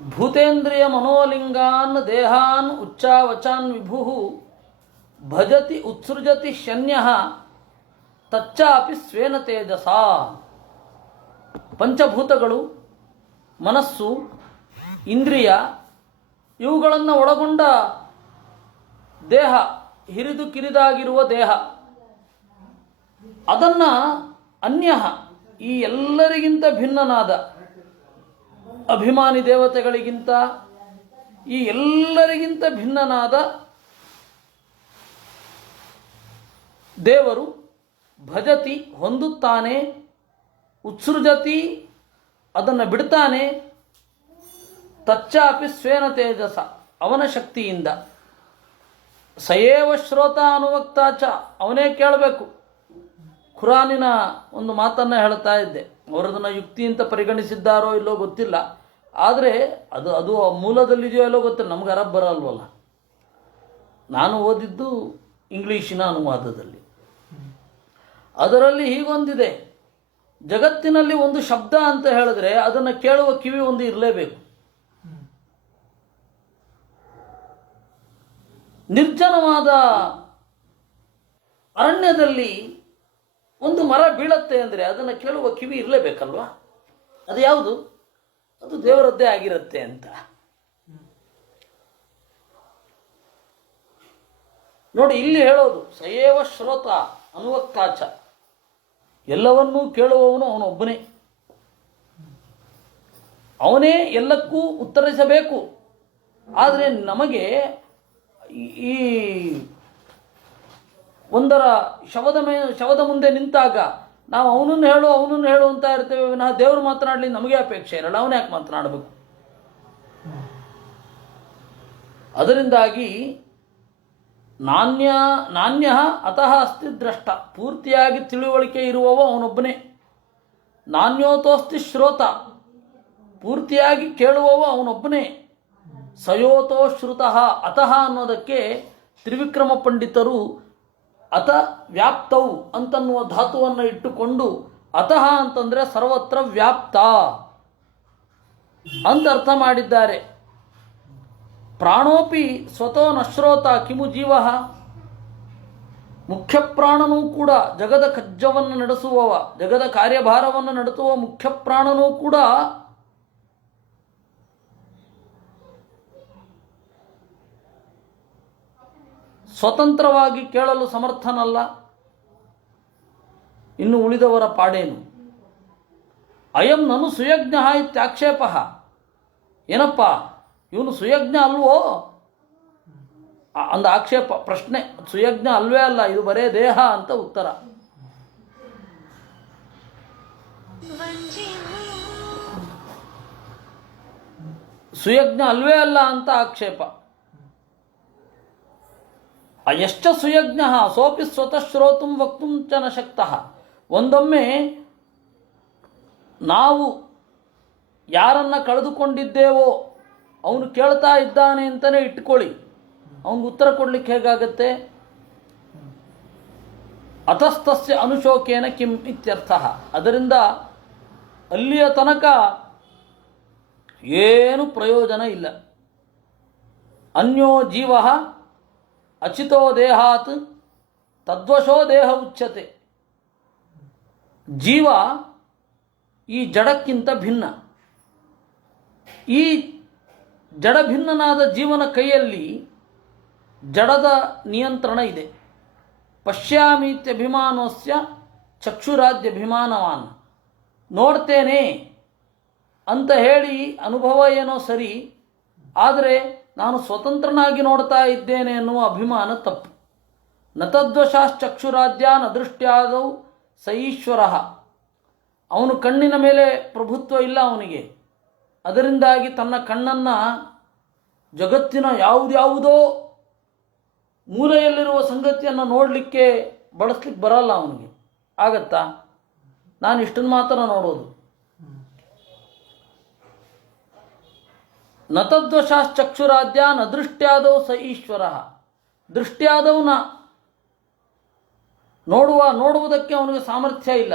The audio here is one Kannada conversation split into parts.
ಭೂತೇಂದ್ರಿಯ ಮನೋಲಿಂಗಾನ್ ದೇಹಾನ್ ಉಚ್ಚಾವಚಾನ್ ವಿಭು ಭಜತಿ ಉತ್ಸೃಜತಿ ಶನ್ಯಃ ತಚ್ಚಾಪಿ ಸ್ವೇನ ತೇಜಸ. ಪಂಚಭೂತಗಳು, ಮನಸ್ಸು, ಇಂದ್ರಿಯ ಇವುಗಳನ್ನು ಒಳಗೊಂಡ ದೇಹ, ಹಿರಿದು ಕಿರಿದಾಗಿರುವ ದೇಹ, ಅದನ್ನು ಅನ್ಯ ಈ ಎಲ್ಲರಿಗಿಂತ ಭಿನ್ನನಾದ ಅಭಿಮಾನಿ ದೇವತೆಗಳಿಗಿಂತ ಈ ಎಲ್ಲರಿಗಿಂತ ಭಿನ್ನನಾದ ದೇವರು ಭಜತಿ ಹೊಂದುತ್ತಾನೆ, ಉತ್ಸೃಜತಿ ಅದನ್ನು ಬಿಡ್ತಾನೆ, ತಚ್ಚಾಪಿ ಸ್ವೇನ ತೇಜಸ ಅವನ ಶಕ್ತಿಯಿಂದ. ಸಯೇವ ಶ್ರೋತ ಅನುವಕ್ತಾಚ ಅವನೇ ಕೇಳಬೇಕು. ಖುರಾನಿನ ಒಂದು ಮಾತನ್ನು ಹೇಳ್ತಾ ಇದ್ದೆ, ಅವರದನ್ನು ಯುಕ್ತಿ ಅಂತ ಪರಿಗಣಿಸಿದ್ದಾರೋ ಇಲ್ಲೋ ಗೊತ್ತಿಲ್ಲ, ಆದರೆ ಅದು ಮೂಲದಲ್ಲಿದೆಯೋ ಇಲ್ಲೋ ಗೊತ್ತಿಲ್ಲ, ನಮ್ಗೆ ಅರಬ್ ಬರಲ್ವಲ್ಲ. ನಾನು ಓದಿದ್ದು ಇಂಗ್ಲೀಷಿನ ಅನುವಾದದಲ್ಲಿ. ಅದರಲ್ಲಿ ಹೀಗೊಂದಿದೆ, ಜಗತ್ತಿನಲ್ಲಿ ಒಂದು ಶಬ್ದ ಅಂತ ಹೇಳಿದ್ರೆ ಅದನ್ನು ಕೇಳುವ ಕಿವಿ ಒಂದು ಇರಲೇಬೇಕು. ನಿರ್ಜನವಾದ ಅರಣ್ಯದಲ್ಲಿ ಒಂದು ಮರ ಬೀಳತ್ತೆ ಅಂದರೆ ಅದನ್ನು ಕೇಳುವ ಕಿವಿ ಇರಲೇಬೇಕಲ್ವಾ? ಅದು ಯಾವುದು? ಅದು ದೇವರದ್ದೇ ಆಗಿರುತ್ತೆ ಅಂತ. ನೋಡಿ, ಇಲ್ಲಿ ಹೇಳೋದು ಸಯೇವ ಶ್ರೋತ ಅನುವಕ್ತಾಚ, ಎಲ್ಲವನ್ನೂ ಕೇಳುವವನು ಅವನೊಬ್ಬನೇ, ಅವನೇ ಎಲ್ಲಕ್ಕೂ ಉತ್ತರಿಸಬೇಕು. ಆದರೆ ನಮಗೆ ಈ ಒಂದರ ಶವದ ಮುಂದೆ ನಿಂತಾಗ ನಾವು ಅವನನ್ನು ಹೇಳು ಅಂತ ಇರ್ತೇವೆ ವಿನಃ ದೇವರು ಮಾತನಾಡಲಿ ನಮಗೆ ಅಪೇಕ್ಷೆ ಇರಲ್ಲ. ಅವನೇ ಯಾಕೆ ಮಾತನಾಡಬೇಕು? ಅದರಿಂದಾಗಿ ನಾಣ್ಯ ಅತಃ ಅಸ್ತಿ ದ್ರಷ್ಟ, ಪೂರ್ತಿಯಾಗಿ ತಿಳುವಳಿಕೆ ಇರುವವ ಅವನೊಬ್ಬನೇ. ನಾಣ್ಯೋತೋಸ್ತಿ ಶ್ರೋತ, ಪೂರ್ತಿಯಾಗಿ ಕೇಳುವವ ಅವನೊಬ್ಬನೇ. ಸಯೋತೋ ಶ್ರುತಃ, ಅತಃ ಅನ್ನೋದಕ್ಕೆ ತ್ರಿವಿಕ್ರಮ ಪಂಡಿತರು ಅತ ವ್ಯಾಪ್ತೌ ಅಂತನ್ನುವ ಧಾತುವನ್ನು ಇಟ್ಟುಕೊಂಡು ಅತಃ ಅಂತಂದರೆ ಸರ್ವತ್ರ ವ್ಯಾಪ್ತ ಅಂತ ಅರ್ಥ ಮಾಡಿದ್ದಾರೆ. ಪ್ರಾಣೋಪಿ ಸ್ವತೋ ನಶ್ರೋತ ಕಿಮು ಜೀವ, ಮುಖ್ಯ ಪ್ರಾಣನೂ ಕೂಡ ಜಗದ ಕಜ್ಜವನ್ನು ನಡೆಸುವವ, ಜಗದ ಕಾರ್ಯಭಾರವನ್ನು ನಡೆಸುವ ಮುಖ್ಯ ಪ್ರಾಣನೂ ಕೂಡ ಸ್ವತಂತ್ರವಾಗಿ ಕೇಳಲು ಸಮರ್ಥನಲ್ಲ. ಇನ್ನು ಉಳಿದವರ ಪಾಡೇನು? ಅಯಂ ನನು ಸುಯಜ್ಞ ಇತ್ಯಾಕ್ಷೇಪ. ಏನಪ್ಪ ಇವನು ಸುಯಜ್ಞ ಅಲ್ವೋ ಅಂದ ಆಕ್ಷೇಪ, ಪ್ರಶ್ನೆ. ಸುಯಜ್ಞ ಅಲ್ವೇ ಅಲ್ಲ, ಇದು ಬರೇ ದೇಹ ಅಂತ ಉತ್ತರ. ಸುಯಜ್ಞ ಅಲ್ವೇ ಅಲ್ಲ ಅಂತ ಆಕ್ಷೇಪ. ಎಷ್ಟ ಸುಯಜ್ಞ ಸೋಪಿ ಸ್ವತಃ ಶ್ರೋತುಂ ವಕ್ತುಂ ಚ ನ ಶಕ್ತಃ. ಒಂದೊಮ್ಮೆ ನಾವು ಯಾರನ್ನ ಕಳೆದುಕೊಂಡಿದ್ದೇವೋ ಅವನು ಕೇಳ್ತಾ ಇದ್ದಾನೆ ಅಂತಲೇ ಇಟ್ಕೊಳ್ಳಿ, ಅವನಿಗೆ ಉತ್ತರ ಕೊಡ್ಲಿಕ್ಕೆ ಹೇಗಾಗತ್ತೆ? ಅತಸ್ತಸ್ಯ ಅನುಶೋಕೇನ ಕಿಂ ಇತ್ಯರ್ಥ. ಅದರಿಂದ ಅಲ್ಲಿಯ ತನಕ ಏನು ಪ್ರಯೋಜನ ಇಲ್ಲ. ಅನ್ಯೋ ಜೀವ ಅಚಿತೋ ದೇಹಾತ್ ತದ್ವಶೋ ದೇಹ ಉಚ್ಯತೆ. ಜೀವ ಈ ಜಡಕ್ಕಿಂತ ಭಿನ್ನ. ಈ ಜಡಭಿನ್ನನಾದ ಜೀವನ ಕೈಯಲ್ಲಿ ಜಡದ ನಿಯಂತ್ರಣ ಇದೆ. ಪಶ್ಯಾಮೀತ್ಯಭಿಮಾನೋಸ್ಯ ಚಕ್ಷುರಾದ್ಯಭಿಮಾನವಾನ್. ನೋಡ್ತೇನೆ ಅಂತ ಹೇಳಿ ಅನುಭವ ಏನೋ ಸರಿ, ಆದರೆ ನಾನು ಸ್ವತಂತ್ರನಾಗಿ ನೋಡ್ತಾ ಇದ್ದೇನೆ ಎನ್ನುವ ಅಭಿಮಾನ ತಪ್ಪು. ನತದ್ವಶಾಶ್ಚಕ್ಷುರಾದ್ಯಾನ್ ಅದೃಷ್ಟ್ಯಾದೌ ಸ ಈಶ್ವರ. ಅವನು ಕಣ್ಣಿನ ಮೇಲೆ ಪ್ರಭುತ್ವ ಇಲ್ಲ ಅವನಿಗೆ. ಅದರಿಂದಾಗಿ ತನ್ನ ಕಣ್ಣನ್ನು ಜಗತ್ತಿನ ಯಾವುದ್ಯಾವುದೋ ಮೂಲೆಯಲ್ಲಿರುವ ಸಂಗತಿಯನ್ನು ನೋಡಲಿಕ್ಕೆ ಬಳಸ್ಲಿಕ್ಕೆ ಬರಲ್ಲ ಅವನಿಗೆ. ಆಗತ್ತಾ? ನಾನು ಇಷ್ಟನ್ನು ಮಾತ್ರ ನೋಡೋದು. ನತದ್ವಶಾಶ್ಚಕ್ಷುರಾದ್ಯಾನ್ ಅದೃಷ್ಟ್ಯಾದೌ ಸ ಈಶ್ವರ. ದೃಷ್ಟ್ಯಾದವನ ನೋಡುವುದಕ್ಕೆ ಅವನಿಗೆ ಸಾಮರ್ಥ್ಯ ಇಲ್ಲ.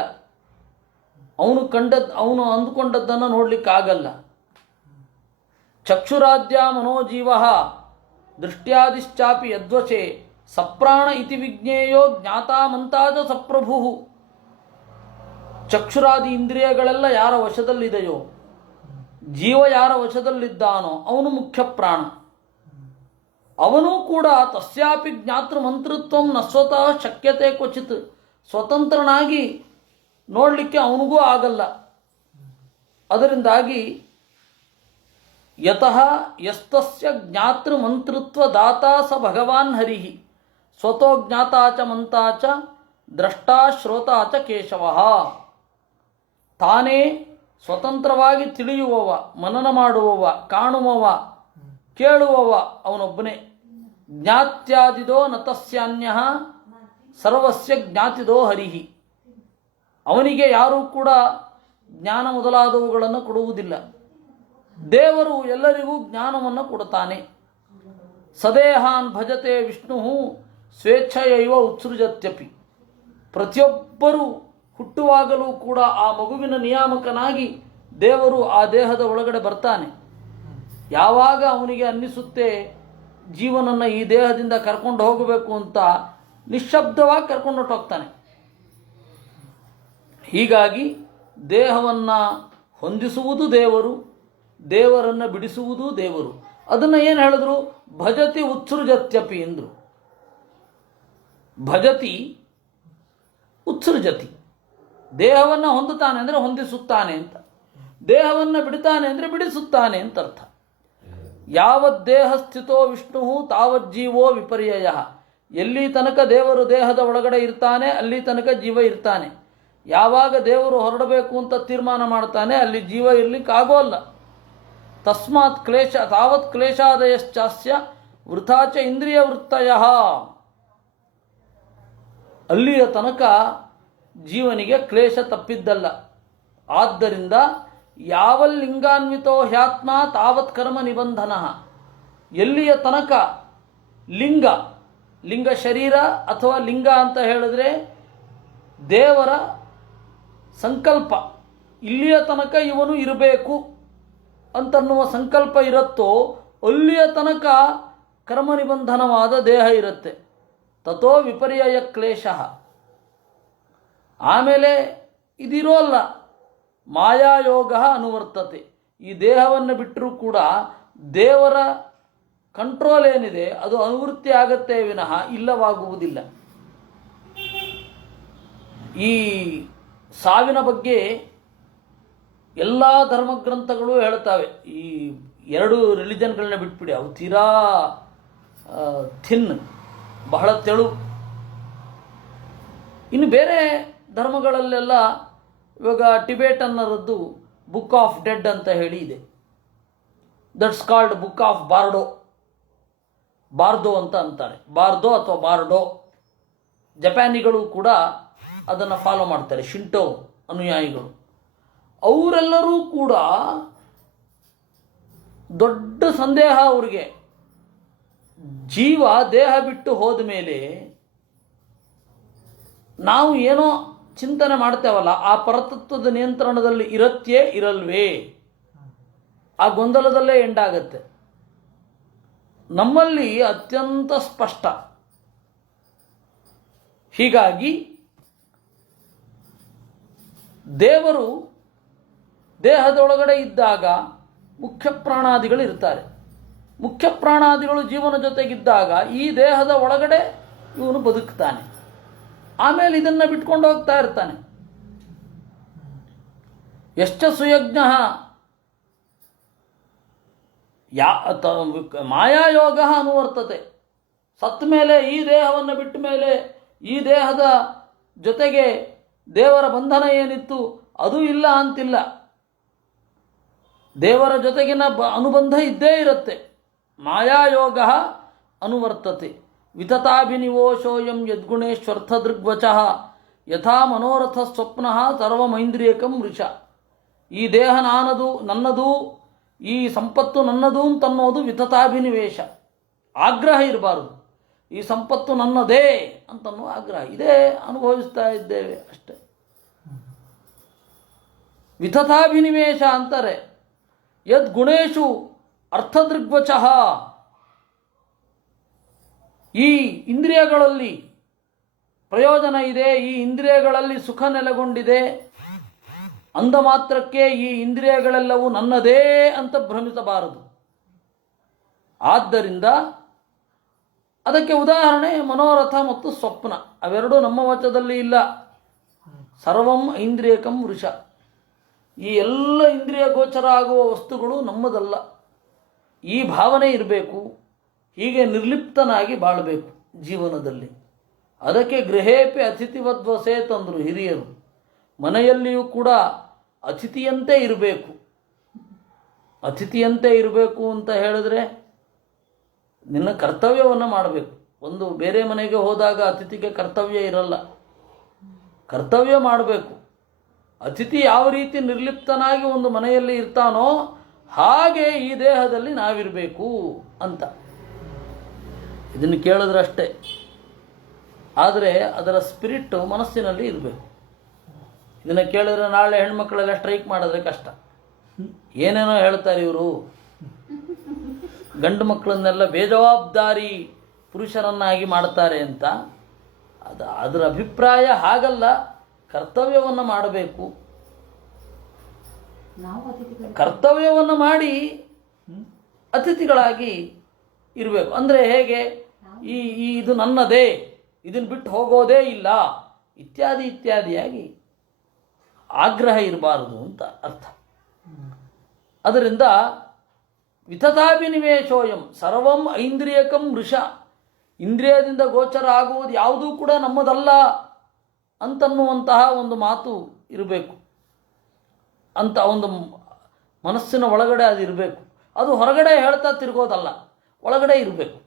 ಅವನು ಅಂದುಕೊಂಡದ್ದನ್ನು ನೋಡಲಿಕ್ಕಾಗಲ್ಲ. ಚಕ್ಷುರಾದ್ಯ ಮನೋಜೀವ ದೃಷ್ಟ್ಯಾದಿಶ್ಚಾಪಿ ಯದ್ವಶೆ ಸಪ್ರಾಣ ಇತಿ ವಿಜ್ಞೇಯೋ ಜ್ಞಾತಾ ಮಂತಾಜ ಸಪ್ರಭು. ಚಕ್ಷುರಾದಿ ಇಂದ್ರಿಯಗಳೆಲ್ಲ ಯಾರ ವಶದಲ್ಲಿದೆಯೋ, ಜೀವ ಯಾರ ವಶದಲ್ಲಿದ್ದಾನೋ ಅವನು ಮುಖ್ಯ ಪ್ರಾಣ. ಅವನೂ ಕೂಡ ತಸ್ಯಾಪಿ ಜ್ಞಾತೃ ಮಂತೃತ್ವ ನ ಸ್ವತಃ ಶಕ್ಯತೆ ಕ್ವಚಿತ್. ಸ್ವತಂತ್ರನಾಗಿ ನೋಡಲಿಕ್ಕೆ ಅವನಿಗೂ ಆಗಲ್ಲ. ಅದರಿಂದಾಗಿ ಯತಃ ಯಸ್ತಸ್ಯ ಜ್ಞಾತೃ ಮಂತೃತ್ವ ದಾತಾ ಸ ಭಗವಾನ್ ಹರಿಃ ಸ್ವತೋ ಜ್ಞಾತಾ ಚ ಮಂತಾ ಚ ದ್ರಷ್ಟಾ ಶ್ರೋತಾ ಚ ಕೇಶವಃ. ತಾನೇ ಸ್ವತಂತ್ರವಾಗಿ ತಿಳಿಯುವವ, ಮನನ ಮಾಡುವವ, ಕಾಣುವವ, ಕೇಳುವವ ಅವನೊಬ್ಬನೇ. ಜ್ಞಾತ್ಯಾದಿದೋ ನ ತಸ್ಯಾನ್ಯಃ ಸರ್ವಸ್ಯ ಜ್ಞಾತಿದೋ ಹರಿಃ. ಅವನಿಗೆ ಯಾರೂ ಕೂಡ ಜ್ಞಾನ ಮೊದಲಾದವುಗಳನ್ನು ಕೊಡುವುದಿಲ್ಲ. ದೇವರು ಎಲ್ಲರಿಗೂ ಜ್ಞಾನವನ್ನು ಕೊಡುತ್ತಾನೆ. ಸದೇಹಾನ್ ಭಜತೆ ವಿಷ್ಣು ಸ್ವೇಚ್ಛೆಯೈವ ಉತ್ಸೃಜತ್ಯಪಿ. ಪ್ರತಿಯೊಬ್ಬರೂ ಹುಟ್ಟುವಾಗಲೂ ಕೂಡ ಆ ಮಗುವಿನ ನಿಯಾಮಕನಾಗಿ ದೇವರು ಆ ದೇಹದ ಒಳಗಡೆ ಬರ್ತಾನೆ. ಯಾವಾಗ ಅವನಿಗೆ ಅನ್ನಿಸುತ್ತೆ ಜೀವನನ್ನು ಈ ದೇಹದಿಂದ ಕರ್ಕೊಂಡು ಹೋಗಬೇಕು ಅಂತ, ನಿಶ್ಶಬ್ದವಾಗಿ ಕರ್ಕೊಂಡು ಹೊರಟೋಗ್ತಾನೆ. ಹೀಗಾಗಿ ದೇಹವನ್ನು ಹೊಂದಿಸುವುದು ದೇವರು, ದೇವರನ್ನು ಬಿಡಿಸುವುದೂ ದೇವರು. ಅದನ್ನು ಏನು ಹೇಳಿದ್ರು? ಭಜತಿ ಉತ್ಸೃಜತ್ಯಪಿ ಎಂದರು. ಭಜತಿ ಉತ್ಸೃಜತಿ. ದೇಹವನ್ನು ಹೊಂದುತ್ತಾನೆ ಅಂದರೆ ಹೊಂದಿಸುತ್ತಾನೆ ಅಂತ, ದೇಹವನ್ನು ಬಿಡ್ತಾನೆ ಅಂದರೆ ಬಿಡಿಸುತ್ತಾನೆ ಅಂತ ಅರ್ಥ. ಯಾವದ್ದೇಹ ಸ್ಥಿತೋ ವಿಷ್ಣು ತಾವಜ್ಜೀವೋ ವಿಪರ್ಯಯ. ಎಲ್ಲಿ ತನಕ ದೇವರು ದೇಹದ ಒಳಗಡೆ ಇರ್ತಾನೆ ಅಲ್ಲಿ ತನಕ ಜೀವ ಇರ್ತಾನೆ. ಯಾವಾಗ ದೇವರು ಹೊರಡಬೇಕು ಅಂತ ತೀರ್ಮಾನ ಮಾಡ್ತಾನೆ ಅಲ್ಲಿ ಜೀವ ಇರಲಿಕ್ಕಾಗೋಲ್ಲ. ತಸ್ಮಾತ್ ಕ್ಲೇಶ ತಾವತ್ ಕ್ಲೇಶಾದಯಶ್ಚಾಸ್ಯ ವೃಥಾಚ ಇಂದ್ರಿಯ ವೃತ್ತಯ. ಅಲ್ಲಿಯ ತನಕ ಜೀವನಿಗೆ ಕ್ಲೇಶ ತಪ್ಪಿದ್ದಲ್ಲ. ಆದ್ದರಿಂದ ಯಾವಲ್ಲಿಂಗಾನ್ವಿತೋ ಹ್ಯಾತ್ಮ ತಾವತ್ ಕರ್ಮ ನಿಬಂಧನ. ಎಲ್ಲಿಯ ತನಕ ಲಿಂಗ ಶರೀರ ಅಥವಾ ಲಿಂಗ ಅಂತ ಹೇಳಿದ್ರೆ ದೇವರ ಸಂಕಲ್ಪ, ಇಲ್ಲಿಯ ತನಕ ಇವನು ಇರಬೇಕು ಅಂತನ್ನುವ ಸಂಕಲ್ಪ ಇರುತ್ತೋ ಅಲ್ಲಿಯ ತನಕ ಕರ್ಮ ನಿಬಂಧನವಾದ ದೇಹ ಇರುತ್ತೆ. ತಥೋ ವಿಪರ್ಯಯ ಕ್ಲೇಶ. ಆಮೇಲೆ ಇದಿರೋಲ್ಲ, ಮಾಯಾಯೋಗ ಅನುವರ್ತತೆ. ಈ ದೇಹವನ್ನು ಬಿಟ್ಟರೂ ಕೂಡ ದೇವರ ಕಂಟ್ರೋಲ್ ಏನಿದೆ ಅದು ಅನುವೃತ್ತಿ ಆಗತ್ತೆ ವಿನಃ ಇಲ್ಲವಾಗುವುದಿಲ್ಲ. ಈ ಸಾವಿನ ಬಗ್ಗೆ ಎಲ್ಲ ಧರ್ಮಗ್ರಂಥಗಳು ಹೇಳ್ತವೆ. ಈ ಎರಡು ರಿಲಿಜನ್ಗಳನ್ನ ಬಿಟ್ಬಿಡಿ, ಅವು ತೀರಾ ಥಿನ್, ಬಹಳ ತೆಳು. ಇನ್ನು ಬೇರೆ ಧರ್ಮಗಳಲ್ಲೆಲ್ಲ ಇವಾಗ ಟಿಬೇಟನ್ನರದ್ದು ಬುಕ್ ಆಫ್ ಡೆಡ್ ಅಂತ ಹೇಳಿ ಇದೆ. ದಟ್ಸ್ ಕಾಲ್ಡ್ ಬುಕ್ ಆಫ್ ಬಾರ್ದೋ ಅಂತ ಅಂತಾರೆ. ಬಾರ್ದೋ ಅಥವಾ ಬಾರ್ಡೋ. ಜಪಾನಿಗಳು ಕೂಡ ಅದನ್ನು ಫಾಲೋ ಮಾಡ್ತಾರೆ, ಶಿಂಟೋ ಅನುಯಾಯಿಗಳು. ಅವರೆಲ್ಲರೂ ಕೂಡ ದೊಡ್ಡ ಸಂದೇಹ ಅವ್ರಿಗೆ. ಜೀವ ದೇಹ ಬಿಟ್ಟು ಹೋದ ಮೇಲೆ ನಾವು ಏನೋ ಚಿಂತನೆ ಮಾಡ್ತೇವಲ್ಲ, ಆ ಪರತತ್ವದ ನಿಯಂತ್ರಣದಲ್ಲಿ ಇರತ್ತೇ ಇರಲ್ವೇ, ಆ ಗೊಂದಲದಲ್ಲೇ ಎಂಡಾಗತ್ತೆ. ನಮ್ಮಲ್ಲಿ ಅತ್ಯಂತ ಸ್ಪಷ್ಟ. ಹೀಗಾಗಿ ದೇವರು ದೇಹದೊಳಗಡೆ ಇದ್ದಾಗ ಮುಖ್ಯ ಪ್ರಾಣಾದಿಗಳು ಇರ್ತಾರೆ. ಮುಖ್ಯ ಪ್ರಾಣಾದಿಗಳು ಜೀವನ ಜೊತೆಗಿದ್ದಾಗ ಈ ದೇಹದ ಒಳಗಡೆ ಇವನು ಬದುಕ್ತಾನೆ. ಆಮೇಲೆ ಇದನ್ನು ಬಿಟ್ಕೊಂಡು ಹೋಗ್ತಾ ಇರ್ತಾನೆ. ಎಷ್ಟ ಸುಯಜ್ಞ ಮಾಯಾಯೋಗ ಅನುವರ್ತತೆ. ಸತ್ತ ಮೇಲೆ ಈ ದೇಹವನ್ನು ಬಿಟ್ಟ ಮೇಲೆ ಈ ದೇಹದ ಜೊತೆಗೆ ದೇವರ ಬಂಧನ ಏನಿತ್ತು ಅದು ಇಲ್ಲ ಅಂತಿಲ್ಲ. ದೇವರ ಜೊತೆಗಿನ ಅನುಬಂಧ ಇದ್ದೇ ಇರುತ್ತೆ. ಮಾಯಾಯೋಗ ಅನುವರ್ತತೆ. ವಿತತಾಭಿನಿವೋಷೋಯಂ ಯದ್ಗುಣೇಶ್ವರ್ಥ ದೃಗ್ವಚಃ ಯಥಾ ಮನೋರಥ ಸ್ವಪ್ನ ಸರ್ವಮೈಂದ್ರಿಯಕಂ ವೃಷ. ಈ ದೇಹ ನಾನದು, ನನ್ನದು, ಈ ಸಂಪತ್ತು ನನ್ನದು ಅಂತನ್ನೋದು ವಿತತಾಭಿನಿವೇಶ. ಆಗ್ರಹ ಇರಬಾರದು. ಈ ಸಂಪತ್ತು ನನ್ನದೇ ಅಂತನ್ನೋ ಆಗ್ರಹ ಇದೇ ಅನುಭವಿಸ್ತಾ ಇದ್ದೇವೆ ಅಷ್ಟೆ. ವಿತತಾಭಿನಿವೇಶ ಅಂತಾರೆ. ಯದ್ ಗುಣೇಶು ಅರ್ಥದೃಗ್ವಚಃ, ಈ ಇಂದ್ರಿಯಗಳಲ್ಲಿ ಪ್ರಯೋಜನ ಇದೆ, ಈ ಇಂದ್ರಿಯಗಳಲ್ಲಿ ಸುಖ ನೆಲೆಗೊಂಡಿದೆ ಅಂದ ಮಾತ್ರಕ್ಕೆ ಈ ಇಂದ್ರಿಯಗಳೆಲ್ಲವೂ ನನ್ನದೇ ಅಂತ ಭ್ರಮಿಸಬಾರದು. ಆದ್ದರಿಂದ ಅದಕ್ಕೆ ಉದಾಹರಣೆ ಮನೋರಥ ಮತ್ತು ಸ್ವಪ್ನ. ಅವೆರಡೂ ನಮ್ಮ ವಚದಲ್ಲಿ ಇಲ್ಲ. ಸರ್ವಂ ಐಂದ್ರಿಯಕಂ ವೃಷ, ಈ ಎಲ್ಲ ಇಂದ್ರಿಯ ಗೋಚರ ಆಗುವ ವಸ್ತುಗಳು ನಮ್ಮದಲ್ಲ. ಈ ಭಾವನೆ ಇರಬೇಕು. ಹೀಗೆ ನಿರ್ಲಿಪ್ತನಾಗಿ ಬಾಳಬೇಕು ಜೀವನದಲ್ಲಿ. ಅದಕ್ಕೆ ಗೃಹೇಪಿ ಅತಿಥಿವದ್ವಸೇ ತಂದರು ಹಿರಿಯರು. ಮನೆಯಲ್ಲಿಯೂ ಕೂಡ ಅತಿಥಿಯಂತೆ ಇರಬೇಕು. ಅತಿಥಿಯಂತೆ ಇರಬೇಕು ಅಂತ ಹೇಳಿದ್ರೆ ನಿನ್ನ ಕರ್ತವ್ಯವನ್ನು ಮಾಡಬೇಕು. ಒಂದು ಬೇರೆ ಮನೆಗೆ ಹೋದಾಗ ಅತಿಥಿಗೆ ಕರ್ತವ್ಯ ಇರಲ್ಲ, ಕರ್ತವ್ಯ ಮಾಡಬೇಕು. ಅತಿಥಿ ಯಾವ ರೀತಿ ನಿರ್ಲಿಪ್ತನಾಗಿ ಒಂದು ಮನೆಯಲ್ಲಿ ಇರ್ತಾನೋ ಹಾಗೆ ಈ ದೇಹದಲ್ಲಿ ನಾವಿರಬೇಕು ಅಂತ. ಇದನ್ನು ಕೇಳಿದ್ರಷ್ಟೇ, ಆದರೆ ಅದರ ಸ್ಪಿರಿಟ್ ಮನಸ್ಸಿನಲ್ಲಿ ಇರಬೇಕು. ಇದನ್ನು ಕೇಳಿದ್ರೆ ನಾಳೆ ಹೆಣ್ಮಕ್ಳೆಲ್ಲ ಸ್ಟ್ರೈಕ್ ಮಾಡಿದ್ರೆ ಕಷ್ಟ. ಏನೇನೋ ಹೇಳ್ತಾರೆ ಇವರು, ಗಂಡು ಮಕ್ಕಳನ್ನೆಲ್ಲ ಬೇಜವಾಬ್ದಾರಿ ಪುರುಷರನ್ನಾಗಿ ಮಾಡ್ತಾರೆ ಅಂತ. ಅದರ ಅಭಿಪ್ರಾಯ ಹಾಗಲ್ಲ. ಕರ್ತವ್ಯವನ್ನು ಮಾಡಬೇಕು. ಕರ್ತವ್ಯವನ್ನು ಮಾಡಿ ಅತಿಥಿಗಳಾಗಿ ಇರಬೇಕು. ಅಂದರೆ ಹೇಗೆ, ಇದು ನನ್ನದೇ, ಇದನ್ನು ಬಿಟ್ಟು ಹೋಗೋದೇ ಇಲ್ಲ ಇತ್ಯಾದಿ ಇತ್ಯಾದಿಯಾಗಿ ಆಗ್ರಹ ಇರಬಾರದು ಅಂತ ಅರ್ಥ. ಅದರಿಂದ ವಿತತಾಭಿನಿವೇಶೋಯಂ ಸರ್ವಂ ಐಂದ್ರಿಯಕಂ ವೃಷ, ಇಂದ್ರಿಯದಿಂದ ಗೋಚರ ಆಗುವುದು ಯಾವುದೂ ಕೂಡ ನಮ್ಮದಲ್ಲ ಅಂತನ್ನುವಂತಹ ಒಂದು ಮಾತು ಇರಬೇಕು. ಅಂತ ಒಂದು ಮನಸ್ಸಿನ ಒಳಗಡೆ ಅದು ಇರಬೇಕು. ಅದು ಹೊರಗಡೆ ಹೇಳ್ತಾ ತಿರುಗೋದಲ್ಲ, ಒಳಗಡೆ ಇರಬೇಕು.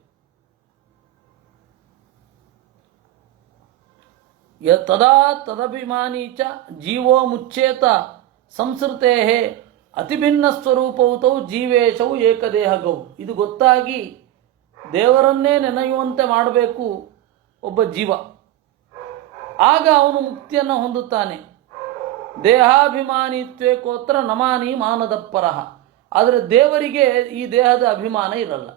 ತದಾ ತದಭಿಮಾನಿ ಚ ಜೀವೋ ಮುಚ್ಚೇತ ಸಂಸೃತೆ ಅತಿಭಿನ್ನ ಸ್ವರೂಪೌತೌ ಜೀವೇಶವು ಏಕದೇಹಗೌ. ಇದು ಗೊತ್ತಾಗಿ ದೇವರನ್ನೇ ನೆನೆಯುವಂತೆ ಮಾಡಬೇಕು ಒಬ್ಬ ಜೀವ. ಆಗ ಅವನು ಮುಕ್ತಿಯನ್ನು ಹೊಂದುತ್ತಾನೆ. ದೇಹಾಭಿಮಾನಿತ್ವೇ ಕೋತ್ರ ನಮಾನಿ ಮಾನದಪ್ಪರಹ. ಆದರೆ ದೇವರಿಗೆ ಈ ದೇಹದ ಅಭಿಮಾನ ಇರಲ್ಲ.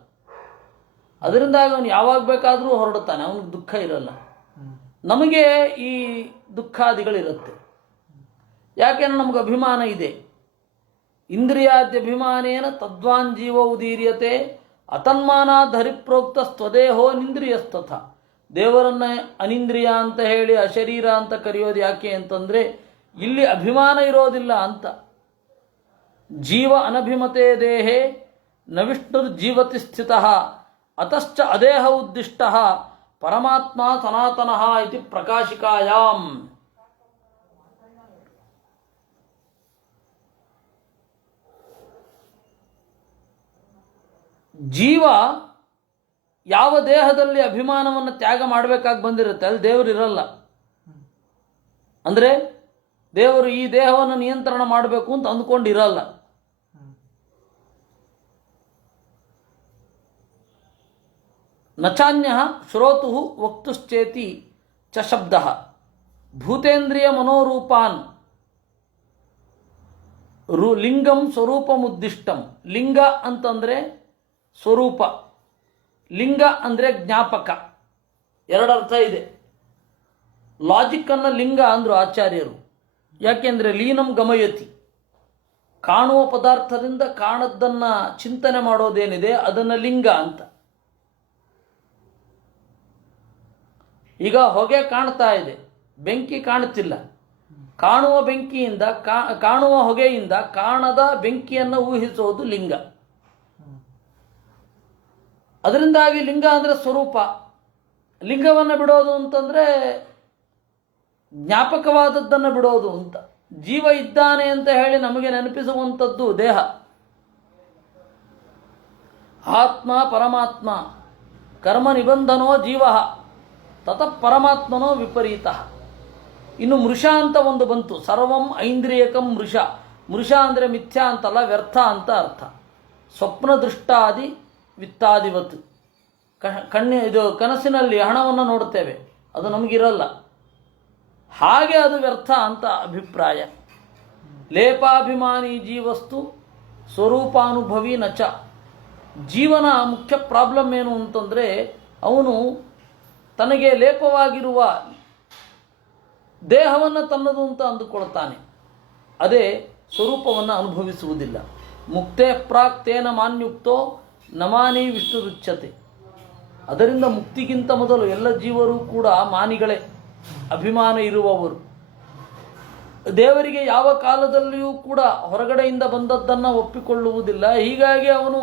ಅದರಿಂದಾಗಿ ಅವನು ಯಾವಾಗ ಬೇಕಾದರೂ ಹೊರಡುತ್ತಾನೆ, ಅವನಿಗೆ ದುಃಖ ಇರಲ್ಲ. ನಮಗೆ ಈ ದುಃಖಾದಿಗಳಿರುತ್ತೆ. ಯಾಕೆಂದ್ರೆ ನಮಗೆ ಅಭಿಮಾನ ಇದೆ. ಇಂದ್ರಿಯಾದ್ಯಭಿಮಾನೇನ ತದ್ವಾನ್ ಜೀವ ಉದೀರ್ಯತೆ ಅತನ್ಮಾನಾದ್ ಹರಿಪ್ರೋಕ್ತ ಸ್ವದೇಹೋ ನಿಂದ್ರಿಯಸ್ತಥ. ದೇವರನ್ನ ಅನಿಂದ್ರಿಯ ಅಂತ ಹೇಳಿ ಅಶರೀರ ಅಂತ ಕರೆಯೋದು ಯಾಕೆ ಅಂತಂದರೆ ಇಲ್ಲಿ ಅಭಿಮಾನ ಇರೋದಿಲ್ಲ ಅಂತ. ಜೀವ ಅನಭಿಮತೆ ದೇಹೇ ನ ವಿಷ್ಣುರ್ಜೀವತಿ ಸ್ಥಿತಃ ಅತಶ್ಚ ಅದೇಹ ಉದ್ದಿಷ್ಟಃ ಪರಮಾತ್ಮ ಸನಾತನಃ ಇತಿ ಪ್ರಕಾಶಿಕಾಯಾಂ. ಜೀವ ಯಾವ ದೇಹದಲ್ಲಿ ಅಭಿಮಾನವನ್ನು ತ್ಯಾಗ ಮಾಡಬೇಕಾಗಿ ಬಂದಿರುತ್ತೆ ಅಲ್ಲಿ ದೇವರಿರಲ್ಲ. ಅಂದರೆ ದೇವರು ಈ ದೇಹವನ್ನು ನಿಯಂತ್ರಣ ಮಾಡಬೇಕು ಅಂತ ಅಂದ್ಕೊಂಡಿರಲ್ಲ. ನಚಾನ್ಯ ಶ್ರೋತು ವಕ್ತುಶ್ಚೇತಿ ಚ ಶಬ್ದ ಭೂತೇಂದ್ರಿಯ ಮನೋರೂಪಾನ್ ಲಿಂಗಂ ಸ್ವರೂಪಮುದ್ದಿಷ್ಟಂ. ಲಿಂಗ ಅಂತಂದರೆ ಸ್ವರೂಪ, ಲಿಂಗ ಅಂದರೆ ಜ್ಞಾಪಕ. ಎರಡರ್ಥ ಇದೆ. ಲಾಜಿಕ್ಕನ್ನು ಲಿಂಗ ಅಂದರು ಆಚಾರ್ಯರು. ಯಾಕೆಂದರೆ ಲೀನಂ ಗಮಯತಿ, ಕಾಣುವ ಪದಾರ್ಥದಿಂದ ಕಾಣದ್ದನ್ನು ಚಿಂತನೆ ಮಾಡೋದೇನಿದೆ ಅದನ್ನು ಲಿಂಗ ಅಂತ. ಈಗ ಹೊಗೆ ಕಾಣ್ತಾ ಇದೆ, ಬೆಂಕಿ ಕಾಣುತ್ತಿಲ್ಲ. ಕಾಣುವ ಬೆಂಕಿಯಿಂದ ಕಾಣುವ ಹೊಗೆಯಿಂದ ಕಾಣದ ಬೆಂಕಿಯನ್ನು ಊಹಿಸೋದು ಲಿಂಗ. ಅದರಿಂದಾಗಿ ಲಿಂಗ ಅಂದರೆ ಸ್ವರೂಪ. ಲಿಂಗವನ್ನು ಬಿಡೋದು ಅಂತಂದರೆ ಜ್ಞಾಪಕವಾದದ್ದನ್ನು ಬಿಡೋದು ಅಂತ. ಜೀವ ಇದ್ದಾನೆ ಅಂತ ಹೇಳಿ ನಮಗೆ ನೆನಪಿಸುವಂಥದ್ದು ದೇಹ. ಆತ್ಮ ಪರಮಾತ್ಮ ಕರ್ಮ ನಿಬಂಧನೋ ಜೀವ ತತಃ ಪರಮಾತ್ಮನೋ ವಿಪರೀತ. ಇನ್ನು ಮೃಷ ಅಂತ ಒಂದು ಬಂತು. ಸರ್ವಂ ಐಂದ್ರಿಯಕಂ ಮೃಷ. ಮೃಷ ಅಂದರೆ ಮಿಥ್ಯಾ ಅಂತಲ್ಲ, ವ್ಯರ್ಥ ಅಂತ ಅರ್ಥ. ಸ್ವಪ್ನ ದೃಷ್ಟಾದಿ ವಿತ್ತಾದಿವತ್ತು. ಇದು ಕನಸಿನಲ್ಲಿ ಹಣವನ್ನು ನೋಡುತ್ತೇವೆ, ಅದು ನಮಗಿರಲ್ಲ. ಹಾಗೆ ಅದು ವ್ಯರ್ಥ ಅಂತ ಅಭಿಪ್ರಾಯ. ಲೇಪಾಭಿಮಾನಿ ಜೀವಸ್ತು ಸ್ವರೂಪಾನುಭವಿ ನಚ ಜೀವನ ಮುಖ್ಯ ಪ್ರಾಬ್ಲಮ್ ಏನು ಅಂತಂದರೆ ಅವನು ತನಗೆ ಲೇಪವಾಗಿರುವ ದೇಹವನ್ನು ತನ್ನದು ಅಂತ ಅಂದುಕೊಳ್ತಾನೆ, ಅದೇ ಸ್ವರೂಪವನ್ನು ಅನುಭವಿಸುವುದಿಲ್ಲ. ಮುಕ್ತೇ ಪ್ರಾಕ್ ತೇನ ಮಾನ್ಯುಕ್ತೋ ನಮಾನಿ ವಿಷ್ಣು ರುಚ್ಯತೆ. ಅದರಿಂದ ಮುಕ್ತಿಗಿಂತ ಮೊದಲು ಎಲ್ಲ ಜೀವರು ಕೂಡ ಮಾನಿಗಳೇ, ಅಭಿಮಾನ ಇರುವವರು. ದೇವರಿಗೆ ಯಾವ ಕಾಲದಲ್ಲಿಯೂ ಕೂಡ ಹೊರಗಡೆಯಿಂದ ಬಂದದ್ದನ್ನು ಒಪ್ಪಿಕೊಳ್ಳುವುದಿಲ್ಲ. ಹೀಗಾಗಿ ಅವನು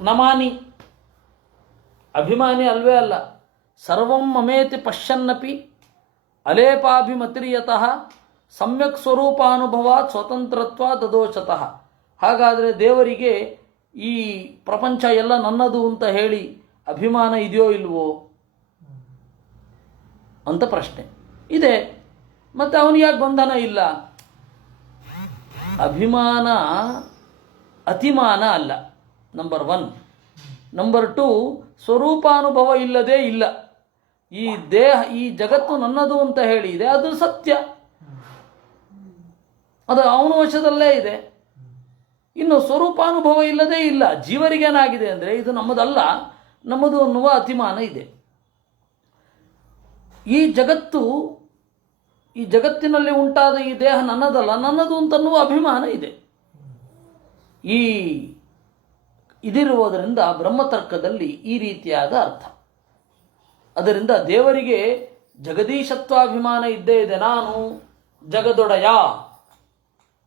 ನಮಾನಿ, ಅಭಿಮಾನಿ ಅಲ್ವೇ ಅಲ್ಲ. ಸರ್ವಂ ಮಮೇತಿ ಪಶ್ಯನ್ನಪಿ ಅಲೇಪಾಭಿಮತಿರ್ಯತಃ ಸಮ್ಯಕ್ ಸ್ವರೂಪಾನುಭವ ಸ್ವತಂತ್ರತ್ವ ದದೋಷತಃ. ಹಾಗಾದರೆ ದೇವರಿಗೆ ಈ ಪ್ರಪಂಚ ಎಲ್ಲ ನನ್ನದು ಅಂತ ಹೇಳಿ ಅಭಿಮಾನ ಇದೆಯೋ ಇಲ್ವೋ ಅಂತ ಪ್ರಶ್ನೆ ಇದೆ. ಮತ್ತು ಅವನಿಗೆ ಯಾಕೆ ಬಂಧನ ಇಲ್ಲ? ಅಭಿಮಾನ ಅತಿಮಾನ ಅಲ್ಲ, ನಂಬರ್ 1. ನಂಬರ್ 2, ಸ್ವರೂಪಾನುಭವ ಇಲ್ಲದೇ ಇಲ್ಲ. ಈ ದೇಹ, ಈ ಜಗತ್ತು ನನ್ನದು ಅಂತ ಹೇಳಿ ಇದೆ, ಅದು ಸತ್ಯ, ಅದು ಅವನ ವಶದಲ್ಲೇ ಇದೆ. ಇನ್ನು ಸ್ವರೂಪಾನುಭವ ಇಲ್ಲದೇ ಇಲ್ಲ. ಜೀವರಿಗೇನಾಗಿದೆ ಅಂದರೆ ಇದು ನಮ್ಮದಲ್ಲ, ನಮ್ಮದು ಅನ್ನುವ ಅತಿಮಾನ ಇದೆ. ಈ ಜಗತ್ತಿನಲ್ಲಿ ಉಂಟಾದ ಈ ದೇಹ ನನ್ನದಲ್ಲ, ನನ್ನದು ಅಂತನ್ನುವ ಅಭಿಮಾನ ಇದೆ. ಇದಿರುವುದರಿಂದ ಬ್ರಹ್ಮತರ್ಕದಲ್ಲಿ ಈ ರೀತಿಯಾದ ಅರ್ಥ. ಅದರಿಂದ ದೇವರಿಗೆ ಜಗದೀಶತ್ವಾಭಿಮಾನ ಇದ್ದೇ ಇದೆ. ನಾನು ಜಗದೊಡೆಯ.